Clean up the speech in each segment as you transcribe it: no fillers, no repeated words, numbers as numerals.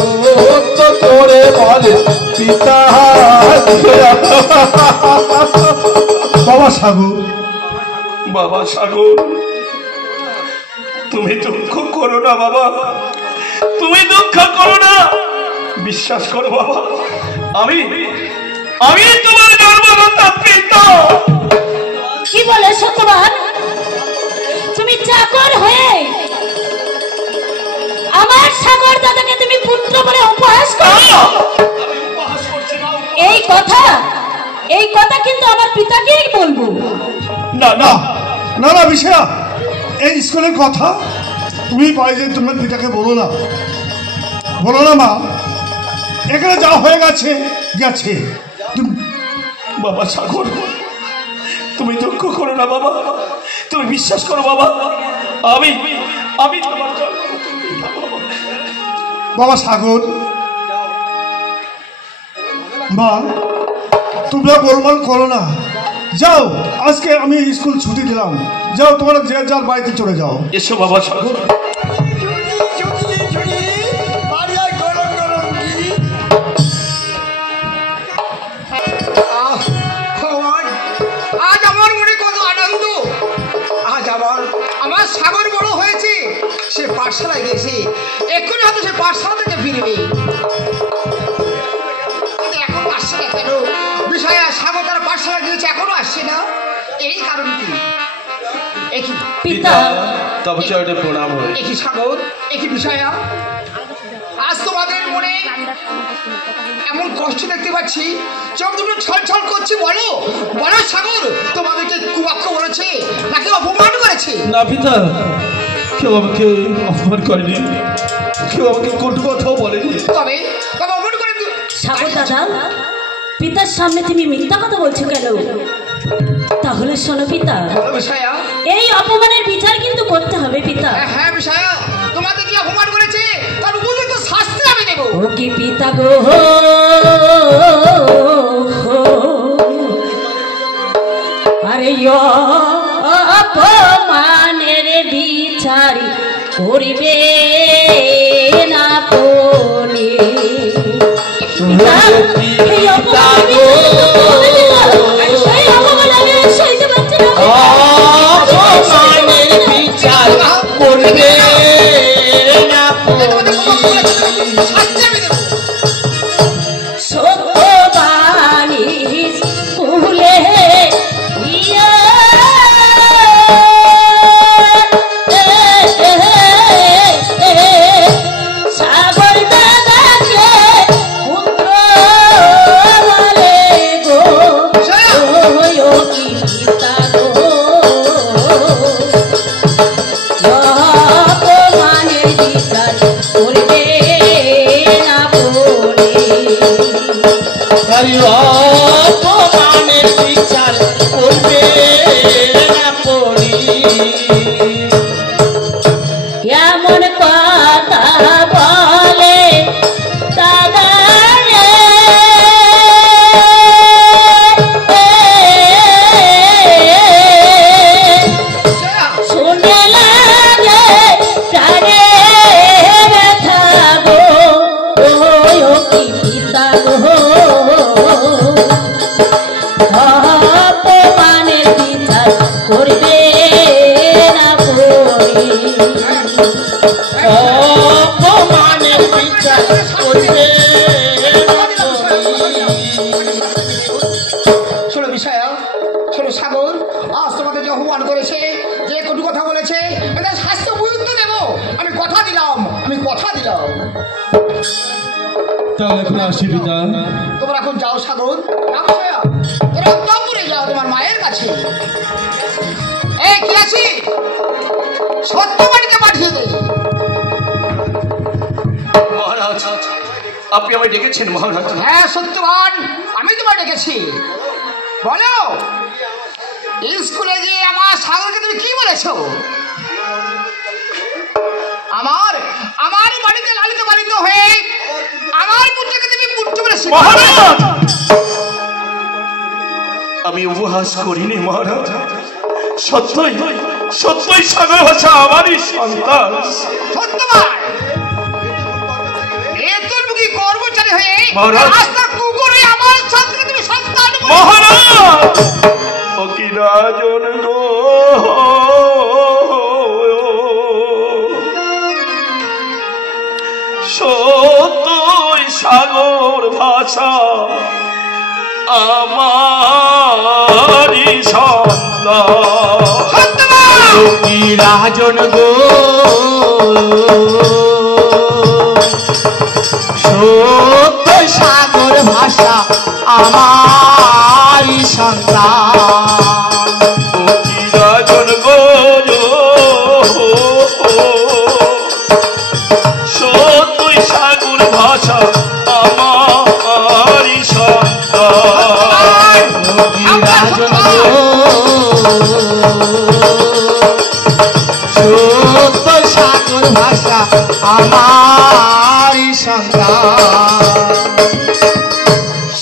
সত্য করে বলে পিতা। বাবা সাগর, বাবা সাগর, তুমি দুঃখ করো না বাবা, তুমি দুঃখ করো না। বিশ্বাস করো বাবা, আমি তোমার জন্মদাতা পিতা। কি বলে সত্যবান? তুমি চাকর হয়ে আমার সাগর দাদাকে তুমি পুত্র বলে উপহাস করো? এই কথা কিন্তু আমার পিতাকেই বলবো। না না না না বিষয়া, এই স্কুলের কথা তুমি বাইরে তোমার পিতাকে বলো না, বলো না মা। এখানে যা হয়ে গেছে গেছে। বাবা সাগর, তুমি দুঃখ করো না বাবা, তুমি বিশ্বাস করো বাবা, আমি তোমার বাবা সাগর, মা তোমরা গোলমাল করো না। যাও, আজকে আমি স্কুল ছুটি দিলাম, যাও তোমরা যে যার বাড়িতে চলে যাও। এসো বাবা সাগর। আজ আমার মনে কত আনন্দ। আজ আমার সাগর বড় হয়েছে, সে পাঠশালায় গেছে, এক্ষুনি হয়তো সে পাঠশালা থেকে ফিরবে। এখন আসছে না কেন? বিষয়া সাগর তার পাঠশালা গিয়েছে, এখনো আসছে না, এই কারণ কি? পিতা তবে চরণে প্রণাম হয়। একই সাগর, একই বিষয়া, আজ তোমাদের মনে এমন কষ্ট দেখতে পাচ্ছি, চোখ দুটো ছলছল করছে। বলো বলো সাগর, তোমাদেরকে কুবাক্য বলেছে নাকি অপমান করেছে? না পিতা, কেউ আমাকে অপমান করেনি, কেউ আমাকে কটু কথাও বলেনি। তবে অপমান করে সাগর দাদা, পিতার সামনে তুমি মিথ্যা কথা বলছো কেন? তাহলে শোনো পিতা, বিষয়া, এই অপমানের বিচার কিন্তু করতে হবে পিতা। হ্যাঁ বিষয়া, তোমাদের কি অপমান করেছে তার উপযুক্ত শাস্তি আমি দেব। ও কি পিতা গো, আরে অপমানের বিচার করিবে না কোনি। এই অপমানের সইতে পারছি না। অপমানের বিচার করবে না শাস্তি আমি দেব। সত্যবাণী ভুলে সাগর দাদাকে পুত্র বলে গো, কি পিতা গো, অপমানের বিচার করবে না পড়ে। অপমানের বিচার করবে না পড়ি। এমন কথা বলে দাদা রে, শুনে লাগে প্রাণে ব্যথা গো, কি পিতা গো, অপমানের বিচার করবে না পড়ে। অপমানের বিচার করবে শোনো বিষয়া, শোনো সাগর, আজ তোমাদের যে অপমান করেছে, যে কটু কথা বলেছে, এদের শাস্তি উপযুক্ত দেব। আমি কথা দিলাম, আমি কথা দিলাম। তাহলে এখন আসি পিতা। তোমরা এখন যাও সাগর, না বিষয়া, তোমরা অন্তঃপুরে যাও তোমার মায়ের কাছে। এই কি আছি, সত্যবাণীকে পাঠিয়ে দে। মহারাজ, আপনি আমায় ডেকেছেন মহারাজ? হ্যাঁ সত্যবান, আমি তোমায় ডেকেছি। বলো, স্কুলে গিয়ে আমার সাগরকে তুমি কি বলেছো? আমার বাড়িতে লালিত পালিত হয়ে আমার পুত্রকে তুমি পুত্র বলেছি। আমি উপহাস করিনি মহারাজ, সত্যই সত্যই সাগর ভাষা আমারই সন্তান। সত্যবান, এ তো ব্রহ্মচারী হয়ে মহারাজ। রাস্তা কুকুরে আমার সন্তানকে তুমি সন্তান বলে- মহারাজ ও কি রাজন গো সত্যই সাগর ভাষা আমারি সন্তান সত্যবান! কি রাজন গো সত্য সাগর ভাষা আমার সন্তান ও কি রাজন গো সত্যই সাগর ভাষা আমারি সন্তান কি রাজন গো সত্য সাগর ভাষা আমার সন্তান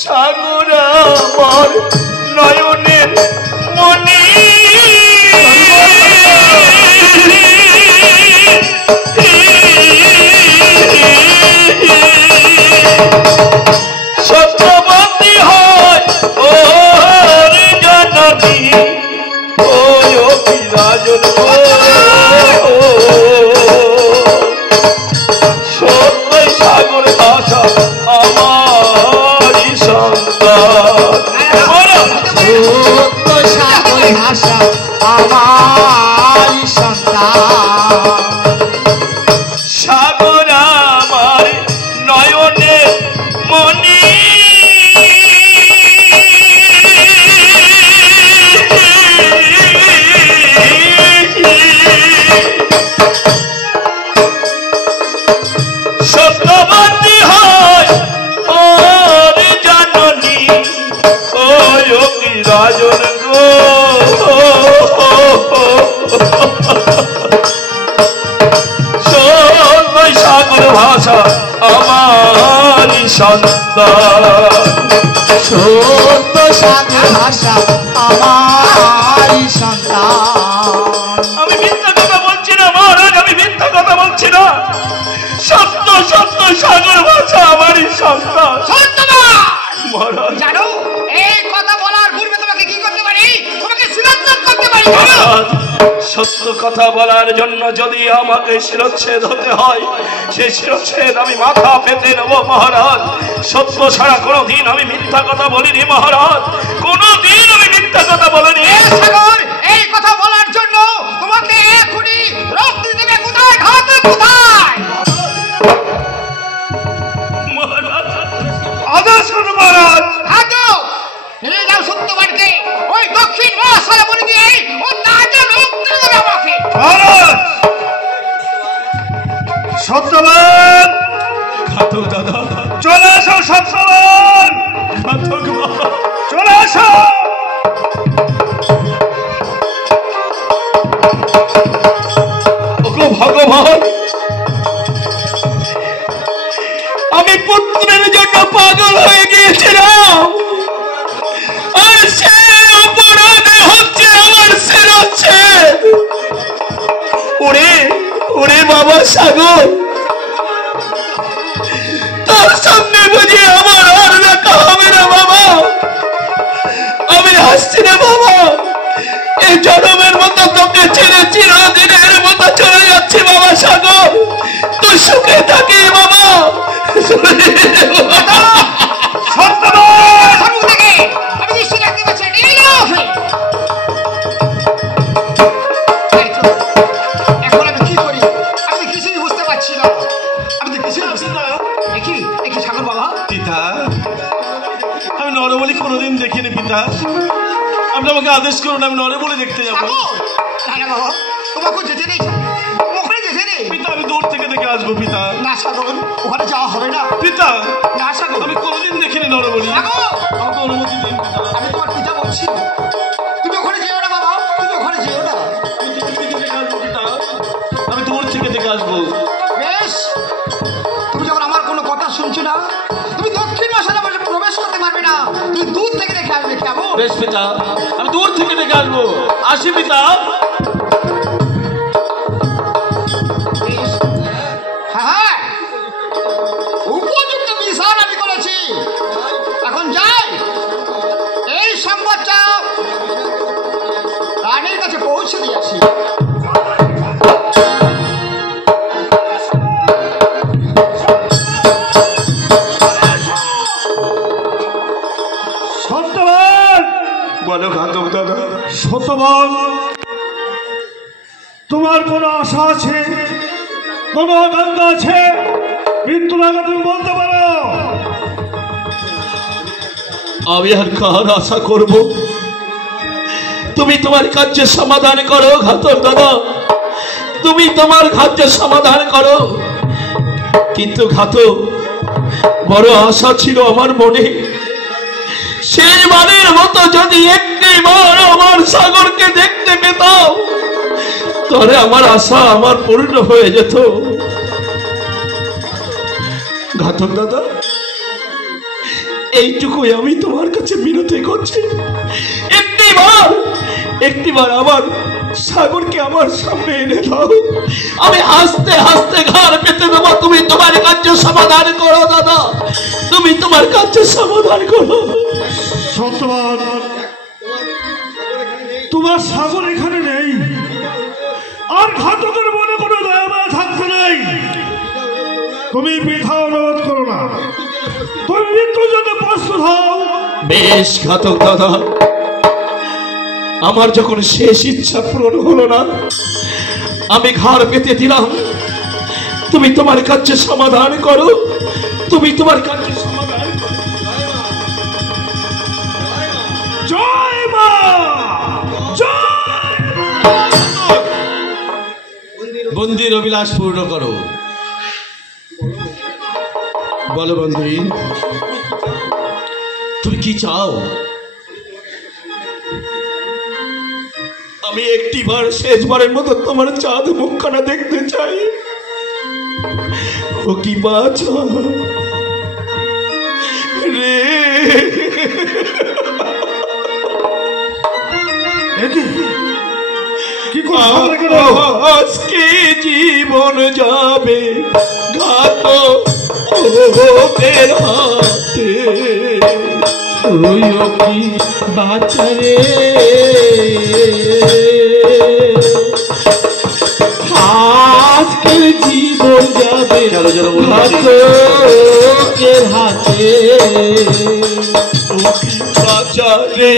সাগর আমার নয়নের মনি সত্যবতী হয় ও জননী ও রাজন সত্যই সাগর ভাষা আমারি সন্তান সত্য সাগর ভাষা আমার সন্তান সাগর আমার নয়নে মনি সত্যবতী হয় ওর জননী ও কি রাজন গো সত্যই সাগর ভাষা আমার সন্তান সত্য সাগর ভাষা আমার সন্তান আমি মিথ্যা কথা বলছি না মহারাজ আমি মিথ্যা কথা বলছি না সত্য সত্য সাগর ভাষা আমারই সন্তান সত্যবান! মহারাজ জানো এই কথা বলার পূর্বে তোমাকে কি করতে পারি? তোমাকে শিরচ্ছেদ করতে পারি জানো? মহারাজ, সত্য কথা বলার জন্য যদি আমাকে শিরচ্ছেদ হতে হয় সে শিরচ্ছেদ আমি মাথা পেতে নেব মহারাজ সত্য ছাড়া কোনোদিন আমি মিথ্যা কথা বলিনি মহারাজ কোনোদিন আমি মিথ্যা কথা বলিনি এ সাগর, এই কথা বলার জন্য তোমাকে এখনই রক্ত দেবে কোথায় ঘাটে কোথায়? মহারাজ আদেশ করুন মহারাজ। হাঁটো! নিয়ে যাও সত্যবানকে ওই দক্ষিণ মহাশয় বলে দিয়ে ও তাজা রক্ত দেবে আমাকে। মহারাজ সত্যবান ঘাতক দাদা চলে আসো সত্যবান ঘাতক বাবা চলে আসো ওগো ভগবান আমি পুত্রের জন্য পাগল হয়ে গিয়েছিলাম আর সে অপরাধে হচ্ছে আমার শিরচ্ছেদ ওরে ওরে বাবা সাগর তোর সামনে বুঝি আমার আর দেখা হবে না বাবা আমি হাসছি না বাবা এই জনমের মতো তোকে ছেড়ে চিরদিনের মতো চলে যাচ্ছি বাবা সাগর তুই সুখে থাকি বাবা সত্যবান সামনে থেকে আমি দৃষ্টি রাখতে পারছি না, নিয়ে যাও ওকে। এই তো, এখন আমি কি করি আমি তো কিছুই বুঝতে পারছি না আমি তো কিছুই বুঝতে না একই সাগর বাবা পিতা আমি নরবলি কোনোদিন দেখিনি পিতা আপনি আমাকে আদেশ করুন আমি নরবলি দেখতে যাবো সাগর না না বাবা তোমাকে যেতে নেই ওখানে যেতে নেই পিতা আমি দূর থেকে দেখে আসবো পিতা না সাগর ওখানে যাওয়া হবে না পিতা না সাগর আমি কোনোদিন দেখিনি নরবলি সাগর আমাকে অনুমতি দিন পিতা আমি তোমার পিতা বলছি তুমি ওখানে যেও না বাবা তুমি ওখানে যেও না আমি দূর থেকে দেখে আসবো পিতা আমি দূর থেকে দেখে আসবো বেশ তুমি যখন আমার কোনো কথা শুনছো না তুমি দক্ষিণ মশালা বলে প্রবেশ করতে পারবে না তুমি দূর থেকে দেখে আসবে কেমন বেশ পিতা আমি দূর থেকে দেখে আসবো আসি পিতা বেশ। হ্যাঁ হ্যাঁ উপযুক্ত বিশাল সত্যবান, তোমার কোনো আশা আছে, কোনো আকাঙ্ক্ষা আছে? মৃত্যুর আগে তুমি বলতে পারো। আমি আর কার আশা করব? তুমি তোমার কার্যের সমাধান করো ঘাতক দাদা, তুমি তোমার কার্যের সমাধান করো। কিন্তু ঘাতক, বড় আশা ছিল আমার মনে, শেষবারের মতো যদি একটি বার আমার সাগরকে দেখতে পেতাম, তাহলে আমার আশা আমার পূর্ণ হয়ে যেত। ঘাতক দাদা, এইটুকুই আমি তোমার কাছে মিনতি করছি, একটিবার আমার সাগরকে আমার সামনে এনে দাও। আমি হাসতে হাসতে ঘর পেতে দেবো। তুমি তোমার কার্য সমাধান করো দাদা, তুমি তোমার কার্য সমাধান করো। সত্যবান, তোমার সাগর এখানে নেই, আর ঘাতকের মনে কোনো দয়ামায়া থাকতে নেই। তুমি বৃথা অনুরোধ করো না, তুমি মৃত্যুর জন্য প্রস্তুত হও। বেশ ঘাতক দাদা, আমার যখন শেষ ইচ্ছা পূরণ হলো না, আমি ঘর পেতে দিলাম। তুমি তোমার কার্য সমাধান করো, তুমি তোমার কার্য সমাধান করো। জয় মা, জয় বন্দির অভিলাষ পূর্ণ করো। বলো বন্ধু, তুমি কি চাও? আমি একটিবার শেষবারের মতো তোমার চাঁদ মুখখানা দেখতে চাই। ও কি বাছা রে, কি আজকে জীবন যাবে ঘাতকের হাতে। ওই কি বাচ্চারে, আজকের জীবন যাবে ঘাতকের হাতে। বাচ্চারে,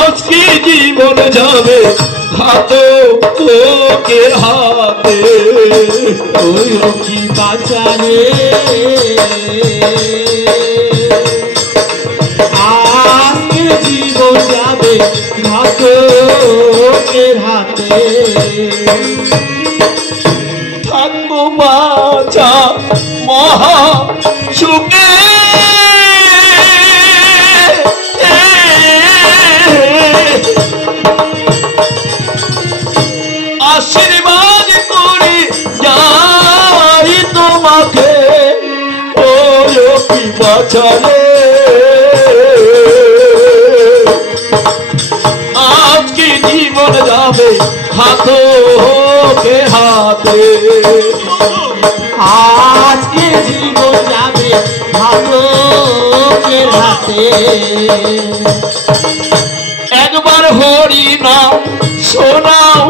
আজকে জীবন যাবে ঘাতকের হাতে। ওই কি বাচ্চারে, আজকের জীবন যাবে ঘাতকের হাতে। থাকবো বাঁচা মহা সুখে, আশীর্বাদ করি যাই তোমাকে। ও কি বাঁচালে, আজকে জীবন যাবে ঘাতকের হাতে। আজকে জীবন যাবে ঘাতকের হাতে। একবার হরি নাম শোনাও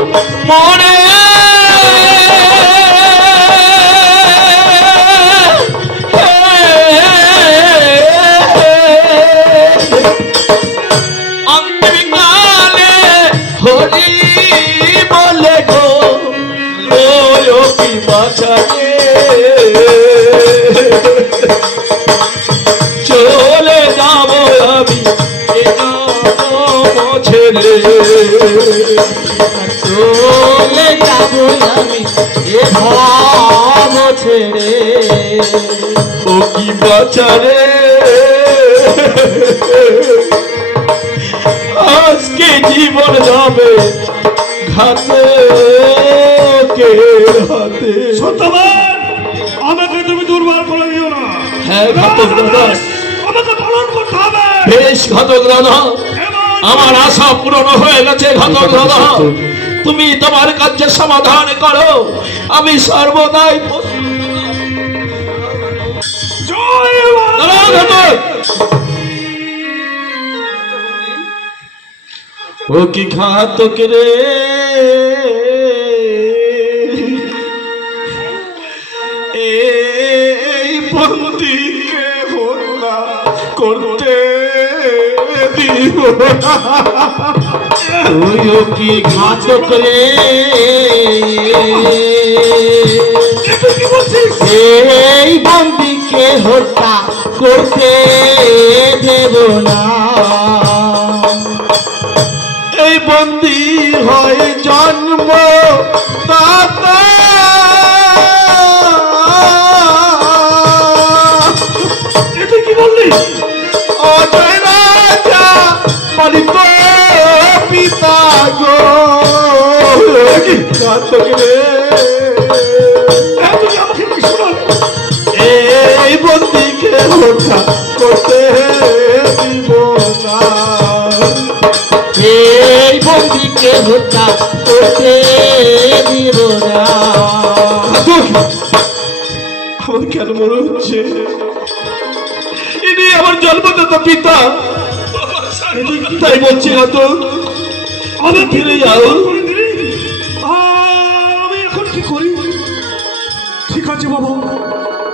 মনে, অন্তর্কালে হরি বলে গো কি বাঁচালে। চলে যাব আমি ছেড়ে, চলে যাব আমি এ ভাব ছেড়ে। ও কি বাঁচারে, আজকে জীবন যাবে ঘাতকের হাতে। সত্যবান, আমাকে তুমি দুর্বল করে দিও না। হ্যাঁ ঘাতক দাদা, আমাকে পালন করতে হবে। বেশ ঘাতক দাদা, আমার আশা পূরণ হয়ে গেছে। ঘাতক দাদা, তুমি তোমার কার্যের সমাধান করো, আমি সর্বদাই জয় মা। ও কি ঘাতক রে, এই বন্দিকে হত্যা করতে তুইও কি ঘাতক রে, এই বন্দিকে হত্যা করতে দেব না। এই বন্দি হয় জন্ম দাতা, এটা কি বললি? অজয় রাজা পালিত পিতা গো, ঘাতক রে। তুমি আমাকে কি শোনাল? এই বন্দিকে হত্যা করতে দিব না, এই বন্দিকে হত্যা করতে দিব না। আমার কেন মনে হচ্ছে ইনি আমার জন্মদাতা পিতা, তাই বলছি ঘাতক আমি ফিরে যাও। আমি এখন কি করি? ঠিক আছে বাবা,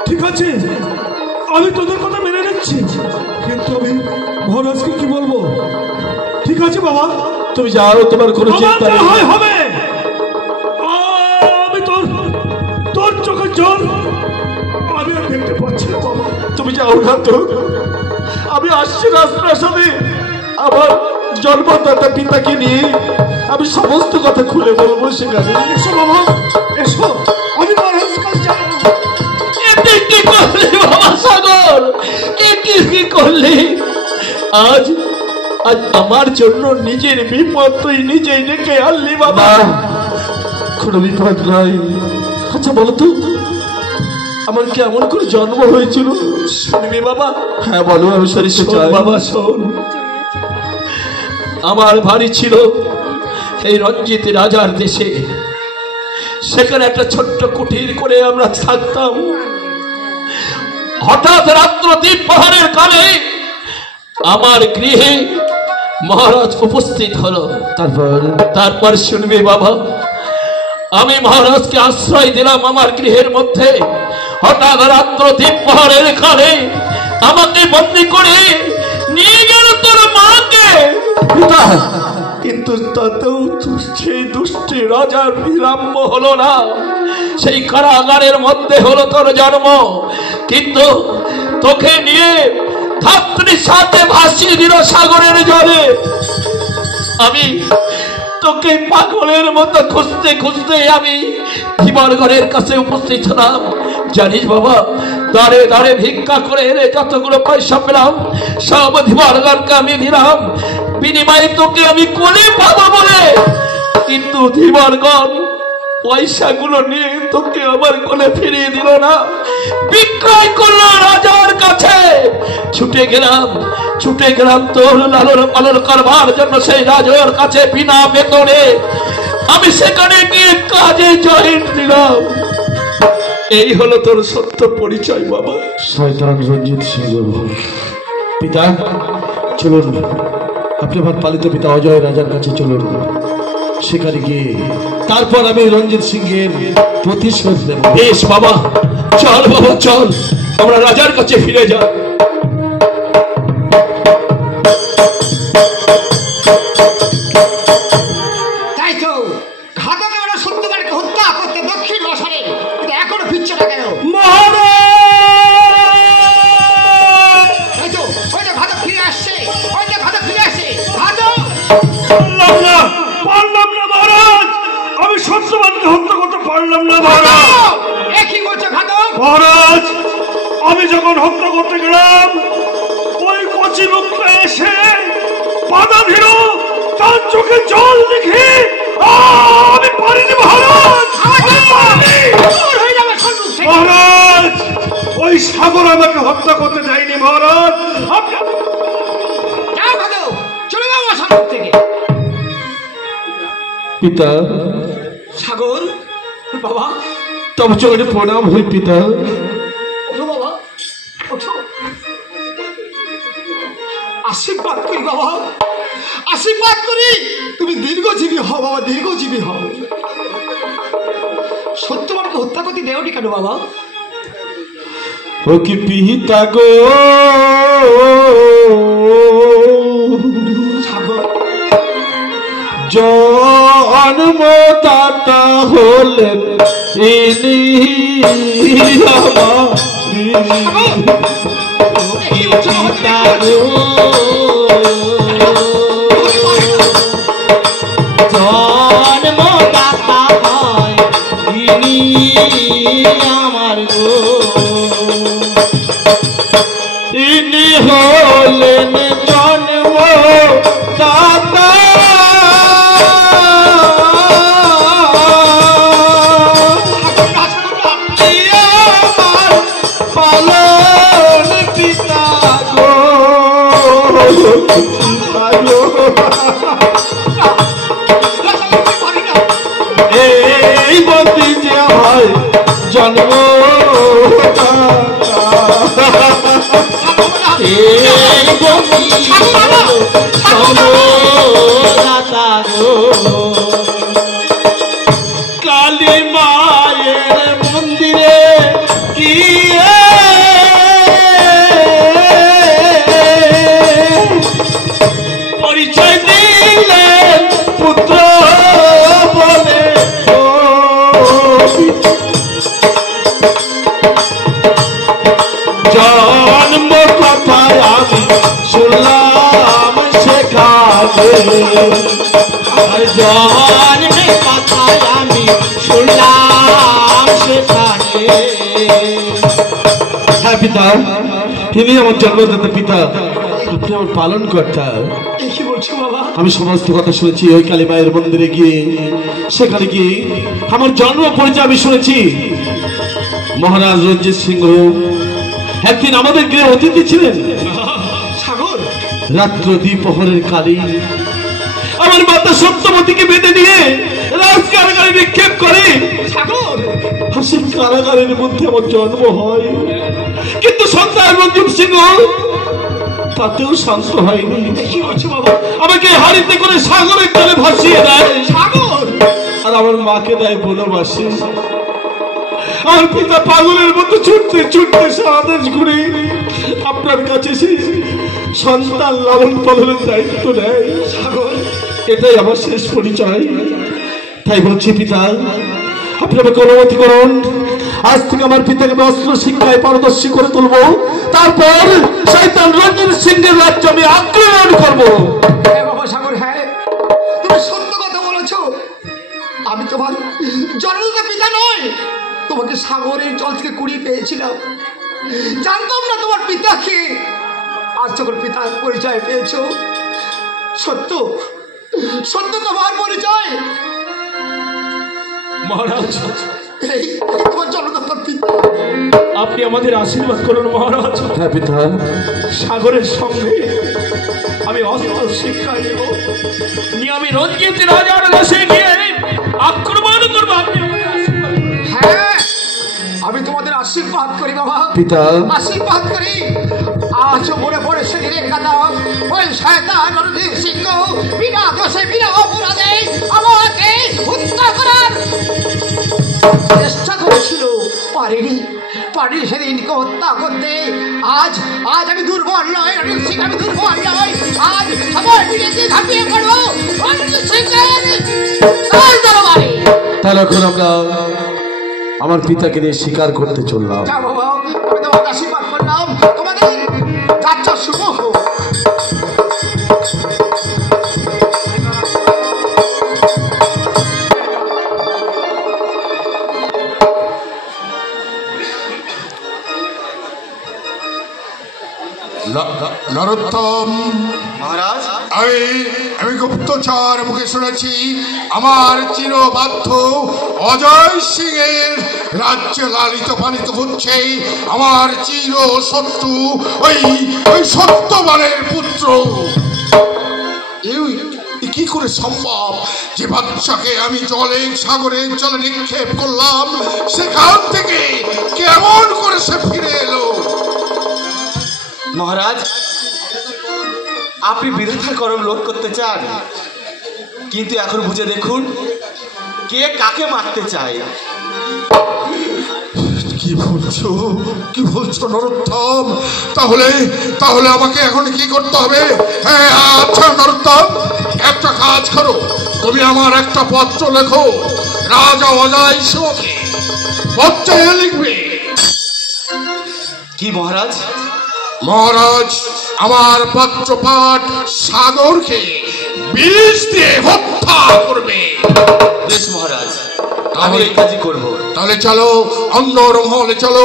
ঠিক আছে, আমি তোদের কথা মেনে নিচ্ছি, কিন্তু আমি মহারাজকে কি বলবো? ঠিক আছে বাবা, তুমি যাও, তোমার কোনো চিন্তা নেই। হয় হবে। আমি তোর চোখের জল আমি আর দেখতে পাচ্ছি না বাবা। তুমি যাও ঘাতক, আমি আসছি রাজপ্রাসাদে আমার জন্মদাতা পিতাকে নিয়ে আমি সমস্ত কথা খুলে বলবো সেখানে। এসো বাবা, এসো, আমি মহারাজের কাছে যাবো। এতে কি করলি বাবা সাগর, এ কি করলি? আজ আজ আমার জন্য নিজের বিপদ তুই নিজেই ডেকে আনলি বাবা। কোনো বিপদ নাই। আচ্ছা বলো তো, আমার কেমন করে জন্ম হয়েছিল শুনবি বাবা? হ্যাঁ বলো, আমি শুনতে চাই বাবা। শোন, আমার বাড়ি ছিল এই রঞ্জিত রাজার দেশে, সেখানে একটা ছোট্ট কুটির করে আমরা থাকতাম। হঠাৎ রাত্র দ্বীপ পাহাড়ের কালে আমার গৃহে মহারাজ উপস্থিত হলো। তারপর শুনবি বাবা, আমি মহারাজকে আশ্রয় দিলাম আমার গৃহের মধ্যে। হঠাৎ রাত্র দ্বীপ পাহাড়ের কালে আমাকে বন্দী করে নিয়ে গেল তোর মাকে। কিন্তু তাতেও সেই দুষ্টি রাজার বিলম্ব হলো না, সেই কারাগারের মধ্যে হলো তোর জন্ম। কিন্তু তোকে নিয়ে ধাত্রীর সাথে ভাসিয়ে দিল সাগরের জলে। আমি তোকে পাগলের মতো খুঁজতে খুঁজতে আমি ধীবরগড়ের কাছে উপস্থিত হলাম। জানিস বাবা, দাঁড়ে দাঁড়ে ভিক্ষা করে এনে যতগুলো পয়সা পেলাম সব ধীবরগড়কে আমি দিলাম, বিনিময়ে তোকে আমি কোলে পাবো বলে। কিন্তু ধীবরগড় পয়সাগুলো নিয়ে তোকে আমার কোলে ফিরিয়ে দিল না, বিক্রয় করলো রাজার কাছে। ছুটে গেলাম তোর লালন পালন করবার জন্য সেই রাজার কাছে বিনা বেতনে। আমি সেখানে গিয়ে কাজে জয়েন দিলাম। এই হলো তোর সত্য পরিচয় বাবা। শয়তান রঞ্জিত সিংহ। পিতা চলুন, আপনি আমার পালিত পিতা অজয় রাজার কাছে চলুন, সেখানে গিয়ে তারপর আমি রঞ্জিত সিংহের প্রতিশোধ নেব। বেশ বাবা, চল বাবা চল, আমরা রাজার কাছে ফিরে যাই। তাই তো ঘাতকে ওরা সত্যবারকে হত্যা করতে দক্ষিণ মশারে, কিন্তু এখনো ফিরছে না কেন? তাই তো ওই যে ঘাতক ফিরে আসছে, ওই যে ঘাতক ফিরে আসছে। ঘাতক পারলাম না মহারাজ, আমি সত্যবানকে হত্যা করতে পারলাম না মহারাজ। এ কি বলছো ঘাতক? মহারাজ, আমি যখন হত্যা করতে গেলাম ওই কচি লোকটা এসে বাধা দিল, তার চোখে জল দেখে আমি পারিনি মহারাজ, আমি পারিনি। হয়ে যাবে সম্মুখ থেকে। মহারাজ, ওই সাগর আমাকে হত্যা করতে দেয়নি মহারাজ। যাও ঘাতক, চলে যাও আমার সম্মুখ থেকে। পিতা সাগর বাবা, তব চোখে প্রণাম হই পিতা। ওঠো বাবা, ওঠো। আশীর্বাদ করি বাবা, আশীর্বাদ করি তুমি দীর্ঘজীবী হও বাবা, দীর্ঘজীবী হও। সত্যবানকে হত্যা করতে দেওনি কেন বাবা? ও কি পিতা গো, জন্মদাতা হলেন ইনি আমার পিতা গো। জন্মদাতা হয় ইনি আমার গো। ইনি হলেন জন্মদাতা আমার পালন পিতা গো। পিতা গো। এই বন্দি যে হয় জন্ম এই বন্দি জন্মদাতা গো। কালী মায়ের মন্দিরে গিয়ে পরিচয় দিলেন পুত্র বলে ও জন্ম কথায় আমি শুনলাম সেখানে আর জন্মের কথায় আমি শুনলাম সেখানে। হ্যাঁ পিতা, তিনি আমার জন্মদাতা পিতা, আপনি আমার পালন কর্তা। কি বলছো বাবা? আমি সমস্ত কথা শুনেছি ওই কালী মায়ের মন্দিরে গিয়ে, সেখানে গিয়ে আমার জন্ম পরিচয় আমি শুনেছি। মহারাজ রঞ্জিত সিংহ একদিন আমাদের গৃহে অতিথি ছিলেন। সাগর, রাত্র দ্বিপ্রহরের কালী আমার মাতা সত্যবতীকে বেঁধে নিয়ে রাজ কারাগারে নিক্ষেপ করে। সাগর, হাসির কারাগারের মধ্যে আমার জন্ম হয়, কিন্তু সন্তান রঞ্জিত সিংহ তাতেও শান্ত হয়নি। কি বলছো বাবা? আমাকে হাড়িতে করে সাগরের জলে ভাসিয়ে দেয়, সাগর, আর আমার মাকে দেয় বনবাসে। আমার পিতা পাগলের মতো ছুটতে ছুটতে সারা দেশ ঘুরে আপনার কাছে এসে সন্তান লালন পালনের দায়িত্ব নেয়। সাগর, এটাই আমার শেষ পরিচয়। তাই বলছি পিতা, আপনি আমাকে অনুমতি করুন, আজ থেকে আমার পিতাকে আমি অস্ত্র শিক্ষায় পারদর্শী করে তুলবো। তারপর শয়তান রঞ্জিত সিংহের রাজ্য আমি আক্রমণ করবো। হ্যাঁ বাবা সাগর, হ্যাঁ তুমি সত্য কথা বলেছো। আমি তোমার জন্মদাতা পিতা নয়, তোমাকে সাগরের জল থেকে কুড়িয়ে পেয়েছিলাম। জানতাম না তোমার পিতাকে। আজ যখন পিতার পরিচয় পেয়েছো, সত্য সত্য তোমার পরিচয়। মহারাজ, এই তোমার জন্মদাতা পিতা। আপনি আমাদের আশীর্বাদ করুন মহারাজ। হ্যাঁ পিতা, সাগরের সঙ্গে আমি অস্ত্র শিক্ষা নেব, নিয়ে আমি রঞ্জিত রাজার দেশে গিয়ে আক্রমণ করবো। আপনি আমাদের আশীর্বাদ করুন। হ্যাঁ, আমি তোমাদের আশীর্বাদ করি বাবা, পিতা। আশীর্বাদ করি। আজ মনে পড়ে সেদিনের কথা, ওই শয়তান রণজিৎ সিংহ বিনা দোষে বিনা অপরাধে আমাকে হত্যা করার চেষ্টা করেছিল, পারিনি সেদিনকে হত্যা করতে। আজ আমি দুর্বল নয় রণজিৎ সিং, আমি দুর্বল নয়। আজ সবাই মিলে ঝাঁপিয়ে পড়ো রণজিৎ সিংহের দরবারে। তাহলে এখন আমরা আমার পিতাকে নিয়ে শিকার করতে চললাম। যা বাবা, আমি তোমাকে আশীর্বাদ করলাম, তোমাদের যাত্রা শুভ হোক। নরোত্তম মহারাজ, আমি গুপ্তচর মুখে শুনেছি আমার চিরবাধ্য অজয় সিং এর রাজ্য লালিত পালিত হচ্ছে আমার চির শত্রু ওই সত্যবানের পুত্র। কি করে সম্ভব যে বাচ্চাকে আমি সাগরের জলে নিক্ষেপ করলাম, সেখান থেকে কেমন করে সে ফিরে এলো? মহারাজ, আপনি বিধাতার করম লোধ করতে চান, কিন্তু এখন বুঝে দেখুন কে কাকে মারতে চায়। কি বলছো, কি বলছো নরোত্তম? তাহলে তাহলে আমাকে এখন কি করতে হবে? হ্যাঁ আচ্ছা নরোত্তম, একটা কাজ করো, তুমি আমার একটা পত্র লেখো, রাজা অজয় সিংহকে পত্রে লিখবে। কি মহারাজ? মহারাজ আমার পত্রপাঠ সাগরকে বিষ দিয়ে হত্যা করবে। বেশ মহারাজ, আমি এই কাজই করবো। তাহলে চলো অন্দর মহলে চলো,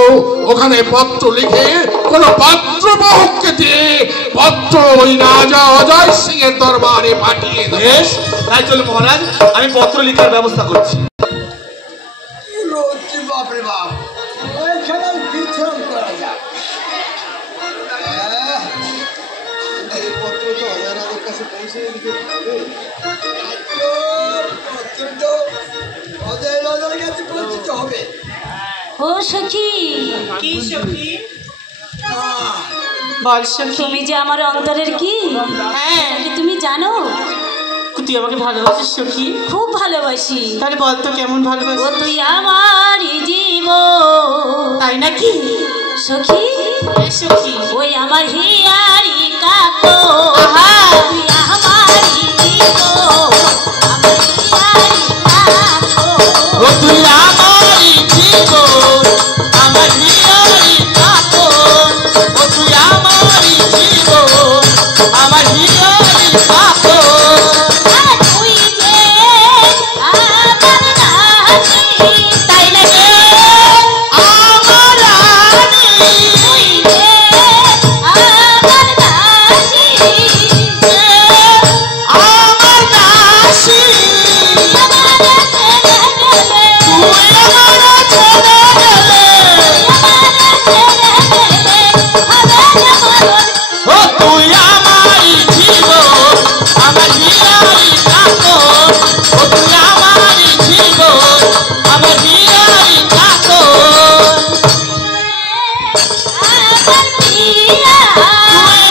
ওখানে পত্র লিখে কোন পাত্রবাহককে দিয়ে পত্র ওই রাজা অজয় সিং এর দরবারে পাঠিয়ে দেবে। বেশ, তাই চলো মহারাজ, আমি পত্র লেখার ব্যবস্থা করছি। বাপরে বাপ, ওইখানে বিশ্রাম করা যায়। এই পত্র তো অজয়ের কাছে পৌঁছে দিতে হবে। পত্র তো অজয়ের কাছে পৌঁছতে হবে। ও সখী, কি সখী? বল সখী, তুমি যে আমার অন্তরের কি, হ্যাঁ, কি তুমি জানো? তুই আমাকে ভালোবাসিস সখী? খুব ভালোবাসি। তাহলে বল তো কেমন ও ভালোবাসিস? তুই আমারই জীবন। তাই নাকি সখী? সখী? ওই আমার হিয়ারি কাকো, আহা, তুই আমারই জীবন, আমার হিয়ারি কাকো। ও তুই আমারই জীবন, আমার হিয়ারি কাপড়। ও তুই আমারই জীবন, আমার হিয়ারি কাপড়। তুই যে আমার দাসী, তাই নাকি আমার রানী? তুই যে আমার দাসী, আমার দাসী, আমার ছেড়ে গেলে, তুই আমার ছেড়ে গেলে। ও তুই আমারই জীবন, আমার হিয়ারি কাপড়। ও তুই আমারই জীবন, আমার হিয়ারি কাপড়। তুই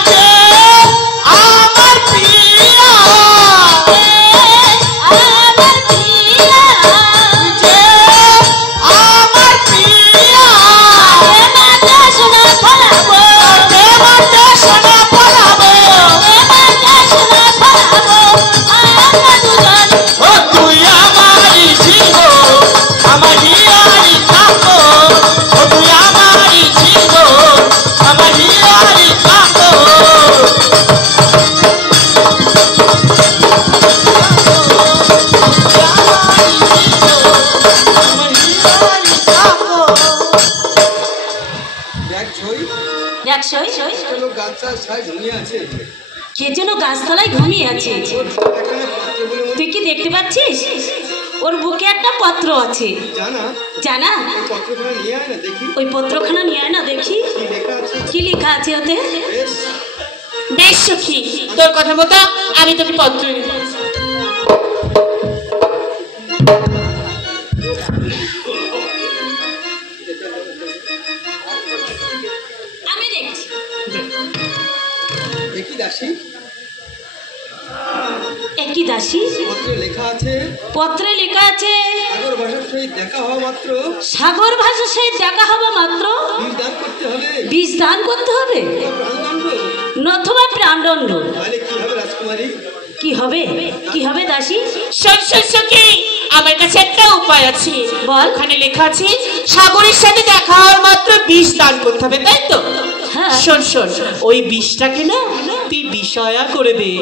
যে আমার প্রিয়া, যে আমার প্রিয়া। ও তুই আমারই জীবন, আমার হিয়ারি কাপড়। ও তুই আমারই জীবন, আমার হিয়ারি কাপড়। কে যেন গাছতলায় ঘুমিয়ে আছে। তুই কি দেখতে পাচ্ছিস? ওর বুকে একটা পত্র আছে। জানা? ওই পত্রখানা নিয়ে আয় না দেখি কি লেখা আছে ওতে। বেশ সখী, তোর কথা মতো আমি তোকে পত্র দেব। আমি দেখছি। দেখি দাসী, একই দাসী, পত্রে লেখা আছে পত্রে লেখা আছে সাগর ভাষার সহিত দেখা হওয়া মাত্র সাগর ভাষার সহিত দেখা হওয়া মাত্র বীজ দান করতে হবে। বীজ দান করতে হবে প্রাণদণ্ড, নতুবা প্রাণদণ্ড। তাহলে কি হবে রাজকুমারী? কি হবে? কি হবে দাসী? শোন শোন সখী, আমার কাছে একটা উপায় আছে। বল। ওখানে লেখা আছে সাগরের সাথে দেখা হওয়ার মাত্র বিষ দান করতে হবে, তাই তো? হ্যাঁ। শোন শোন, ওই বিষটাকে না তুই বিষয়া করে দে।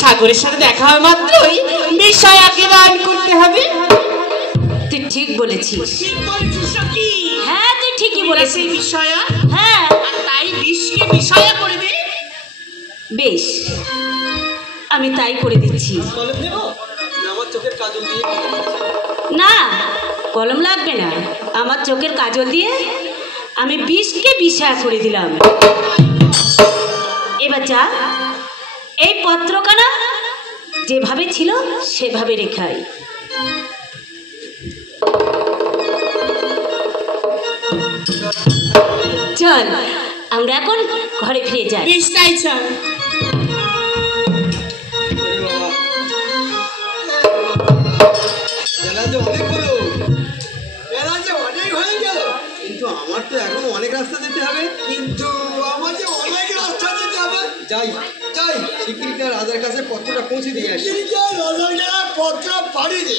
সাগরের সাথে দেখা হওয়া মাত্রই বিষয়াকে দান করতে হবে। তুই ঠিক বলেছিস। ঠিক বলেছিস সখী। হ্যাঁ তুই ঠিকই বলেছিস। সেই বিষয়া, হ্যাঁ আর তাই বিষকে বিষয়া করে দে। বেশ, আমি তাই করে দিচ্ছি। কলম দেব না আমার চোখের কাজল দিয়ে? না, কলম লাগবে না। আমার চোখের কাজল দিয়ে আমি বিষকে বিষয়া করে দিলাম। এবার যা, এই পত্রখানা যেভাবে ছিল সেভাবে রেখাই। চল আমরা এখন ঘরে ফিরে যাই। বিষটাই চল। বেলা যে অনেক হলো, বেলা যে অনেক হয়ে গেল, কিন্তু আমার তো এখন অনেক রাস্তা যেতে হবে। কিন্তু আমার যে অনেক রাস্তা যেতে হবে। যাই যাই শিগগিরি রাজার কাছে পত্রটা পৌঁছে দিয়ে আসি। রাজার কাছে পত্র পাঠিয়ে দে।